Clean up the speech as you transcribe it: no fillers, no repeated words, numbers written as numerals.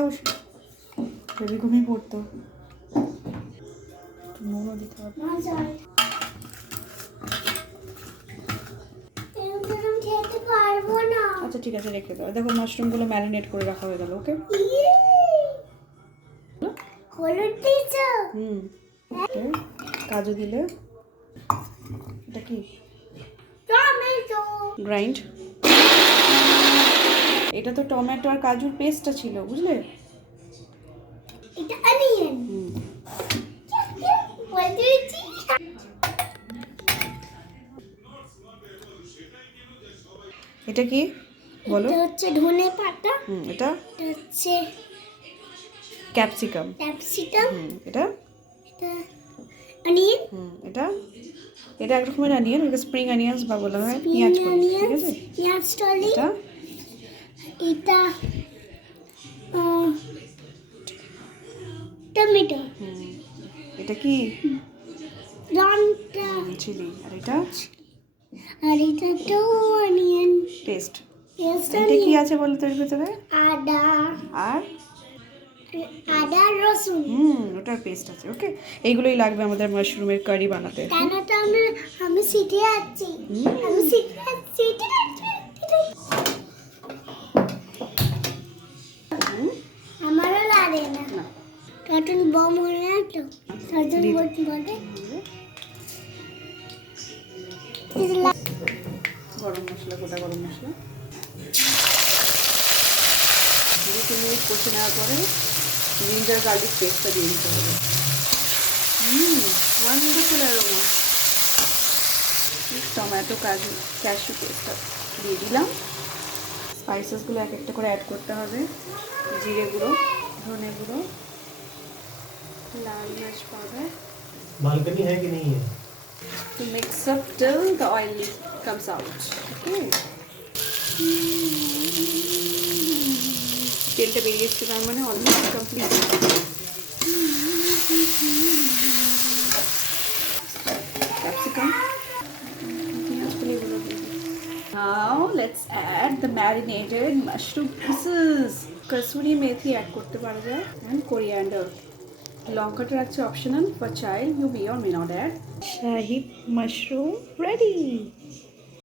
কোথাও বেবি ঘুমিয়ে পড়তো। নুনও দিতে হবে। আচ্ছা ঠিক আছে, রেখে দাও। দেখো মাশরুমগুলো ম্যারিনেট করে রাখা হয়ে গেল। ওকে, হলুদ দিয়েছো? কাজু দিলে। এটা কি? টমেটো। গ্রাইন্ড। এটা তো টমেটো আর কাজুর পেস্টটা ছিল, বুঝলে? এটা অনিয়ন। বলতেছি এটা কি বলো? এটা হচ্ছে ধনে পাতা। এটা হচ্ছে ক্যাপসিকাম। ক্যাপসিকাম। এটা এটা অনিয়ন। এটা এটা এক রকমের অনিয়ন, এটা স্প্রিং অনিয়ন্স বা বলা হয় পেঁয়াজ কলি, ঠিক আছে? পেঁয়াজ কলি। এটা এটা টমেটো। এটা কি? লঙ্কা। চিলি। আর এটা তো অনিয়ন পেস্ট। পেস্ট। এটা কি আছে বলো তো এর ভিতরে? আদা আর রসুন। ওটার পেস্ট আছে। ওকে, এইগুলোই লাগবে আমাদের মাশরুমের কারি বানাতে। কেন তো আমি শিখে যাচ্ছি। আমি শিখে যাচ্ছি। আমারও লাগে না। কার্টুন বম হয়ে না তো, কার্টুন বম বলে। গরম মশলা, গোটা গরম মশলা 2 মিনিট কষে নেওয়ার পরে জিঞ্জার গার্লিক পেস্টটা দিয়ে দিতে হবে। Wonderful aroma. টমেটো কাজু ক্যাশু পেস্টটা দিয়ে দিলাম। স্পাইসেসগুলো এক একটা করে অ্যাড করতে হবে। জিরে গুঁড়ো, ধনে গুঁড়ো, लाल मिर्च पाउडर। बालकनी है कि नहीं है? To mix up till the oil comes out. Okay. তেলটা বেরিয়ে এসছে, তার মানে almost complete. Capsicum. Now let's add the marinated mushroom pieces. Kasuri methi add করতে পারা যায় and coriander. লঙ্কাটা রাখছে optional, for child you may or may not add. Shahi mushroom ready.